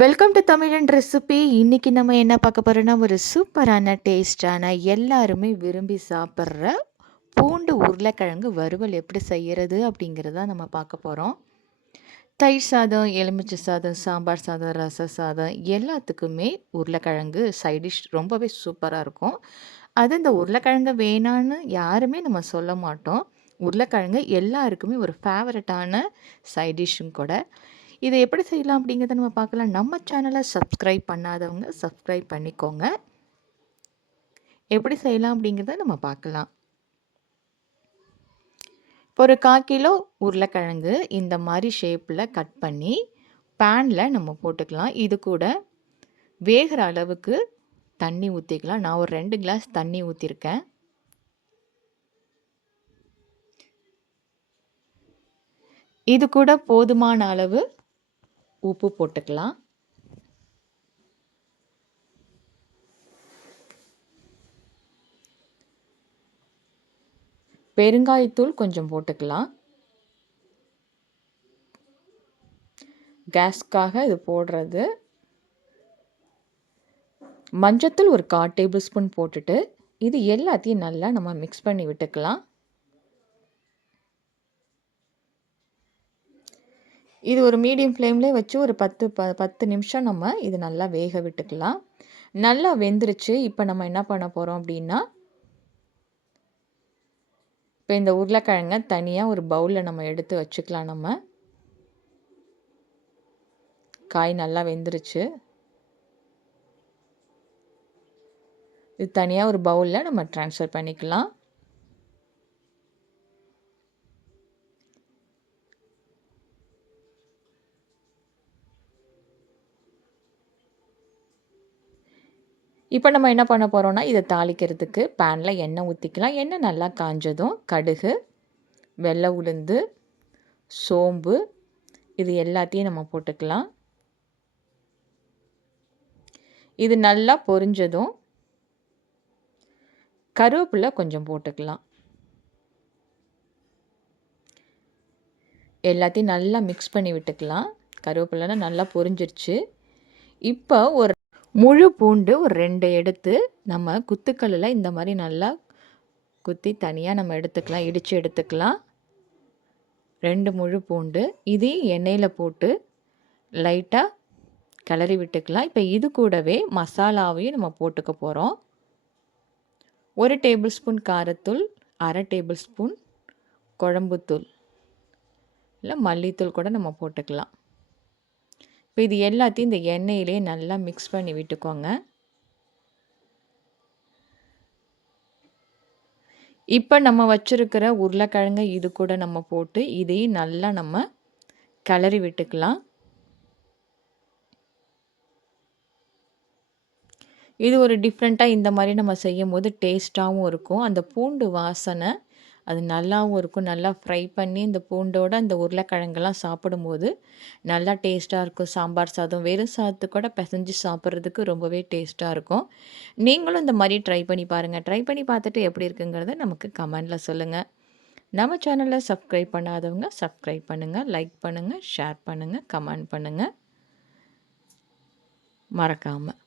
Welcome to தமிழன் recipe இன்றைக்கி நம்ம என்ன பார்க்க போகிறோன்னா ஒரு சூப்பரான டேஸ்டான எல்லாருமே விரும்பி சாப்பிட்ற பூண்டு உருளைக்கிழங்கு வறுவல் எப்படி செய்கிறது அப்படிங்கிறத நம்ம பார்க்க போகிறோம் தயிர் சாதம் எலுமிச்சை சாதம் சாம்பார் சாதம் ரச சாதம் எல்லாத்துக்குமே உருளைக்கிழங்கு சைடிஷ் ரொம்பவே சூப்பராக இருக்கும். அது இந்த உருளைக்கிழங்கு வேணான்னு யாருமே நம்ம சொல்ல மாட்டோம். உருளைக்கிழங்கு எல்லாருக்குமே ஒரு ஃபேவரட்டான சைடிஷ்ஷும் கூட. இதை எப்படி செய்யலாம் அப்படிங்கிறத நம்ம பார்க்கலாம். நம்ம சேனலை சப்ஸ்கிரைப் பண்ணாதவங்க சப்ஸ்கிரைப் பண்ணிக்கோங்க. எப்படி செய்யலாம் அப்படிங்கிறத நம்ம பார்க்கலாம். இப்போ ஒரு கால் கிலோ உருளைக்கிழங்கு இந்த மாதிரி ஷேப்பில் கட் பண்ணி பேனில் நம்ம போட்டுக்கலாம். இது கூட வேகிற அளவுக்கு தண்ணி ஊற்றிக்கலாம் நான் ஒரு ரெண்டு கிளாஸ் தண்ணி ஊற்றிருக்கேன் இது கூட போதுமான அளவு உப்பு போட்டுக்கலாம். பெருங்காயத்தூள் கொஞ்சம் போட்டுக்கலாம். கேஸ்க்காக இது போடுறது. மஞ்சத்தூள் ஒரு கால் டேபிள் ஸ்பூன் போட்டுட்டு இது எல்லாத்தையும் நல்லா நம்ம மிக்ஸ் பண்ணி விட்டுக்கலாம். இது ஒரு மீடியம் ஃப்ளேம்லேயே வச்சு ஒரு பத்து ப பத்து நிமிஷம் நம்ம இது நல்லா வேக விட்டுக்கலாம். நல்லா வெந்துருச்சு. இப்போ நம்ம என்ன பண்ண போகிறோம் அப்படின்னா இப்போ இந்த உருளைக்கிழங்கை தனியாக ஒரு பவுலில் நம்ம எடுத்து வச்சுக்கலாம் நம்ம. காய் நல்லா வெந்துருச்சு. இது தனியாக ஒரு பவுலில் நம்ம ட்ரான்ஸ்ஃபர் பண்ணிக்கலாம். இப்போ நம்ம என்ன பண்ண போகிறோம்னா இதை தாளிக்கிறதுக்கு பேனில் எண்ணெய் ஊற்றிக்கலாம் எண்ணெய் நல்லா காஞ்சதும் கடுகு வெள்ளை உளுந்து சோம்பு இது எல்லாத்தையும் நம்ம போட்டுக்கலாம். இது நல்லா பொரிஞ்சதும் கருவேப்பிலை கொஞ்சம் போட்டுக்கலாம். எல்லாத்தையும் நல்லா மிக்ஸ் பண்ணி விட்டுக்கலாம். கருவேப்பிலைனா நல்லா பொரிஞ்சிருச்சு. இப்போ ஒரு முழு பூண்டு ஒரு ரெண்டு எடுத்து நம்ம குத்துக்கல்லில் இந்த மாதிரி நல்லா குத்தி தனியாக நம்ம எடுத்துக்கலாம் இடித்து எடுத்துக்கலாம். ரெண்டு முழு பூண்டு. இதையும் எண்ணெயில் போட்டு லைட்டாக கிளறி விட்டுக்கலாம். இப்போ இது கூடவே மசாலாவையும் நம்ம போட்டுக்க போகிறோம் ஒரு டேபிள் ஸ்பூன் காரத்தூள் அரை டேபிள் ஸ்பூன் குழம்புத்தூள் இல்லை மல்லித்தூள் கூட நம்ம போட்டுக்கலாம். இப்போ இது எல்லாத்தையும் இந்த எண்ணெயிலே நல்லா மிக்ஸ் பண்ணி விட்டுக்கோங்க. இப்போ நம்ம வச்சுருக்கிற உருளைக்கிழங்கு இது கூட நம்ம போட்டு இதையும் நல்லா நம்ம கிளறி விட்டுக்கலாம். இது ஒரு டிஃப்ரெண்ட்டாக இந்த மாதிரி நம்ம செய்யும் போது டேஸ்ட்டாகவும் இருக்கும். அந்த பூண்டு வாசனை அது நல்லாவும் இருக்கும். நல்லா ஃப்ரை பண்ணி இந்த பூண்டோட அந்த உருளைக்கிழங்கெல்லாம் சாப்பிடும்போது நல்லா டேஸ்ட்டாக இருக்கும். சாம்பார் சாதம் வெறும் சாதத்து கூட பிசைஞ்சு சாப்பிட்றதுக்கு ரொம்பவே டேஸ்ட்டாக இருக்கும். நீங்களும் இந்த மாதிரி ட்ரை பண்ணி பாருங்கள் ட்ரை பண்ணி பார்த்துட்டு எப்படி இருக்குங்கிறத நமக்கு கமெண்டில் சொல்லுங்கள் நம்ம சேனலில் சப்ஸ்கிரைப் பண்ணாதவங்க சப்ஸ்கிரைப் பண்ணுங்கள் லைக் பண்ணுங்கள் ஷேர் பண்ணுங்கள் கமெண்ட் பண்ணுங்கள் மறக்காமல்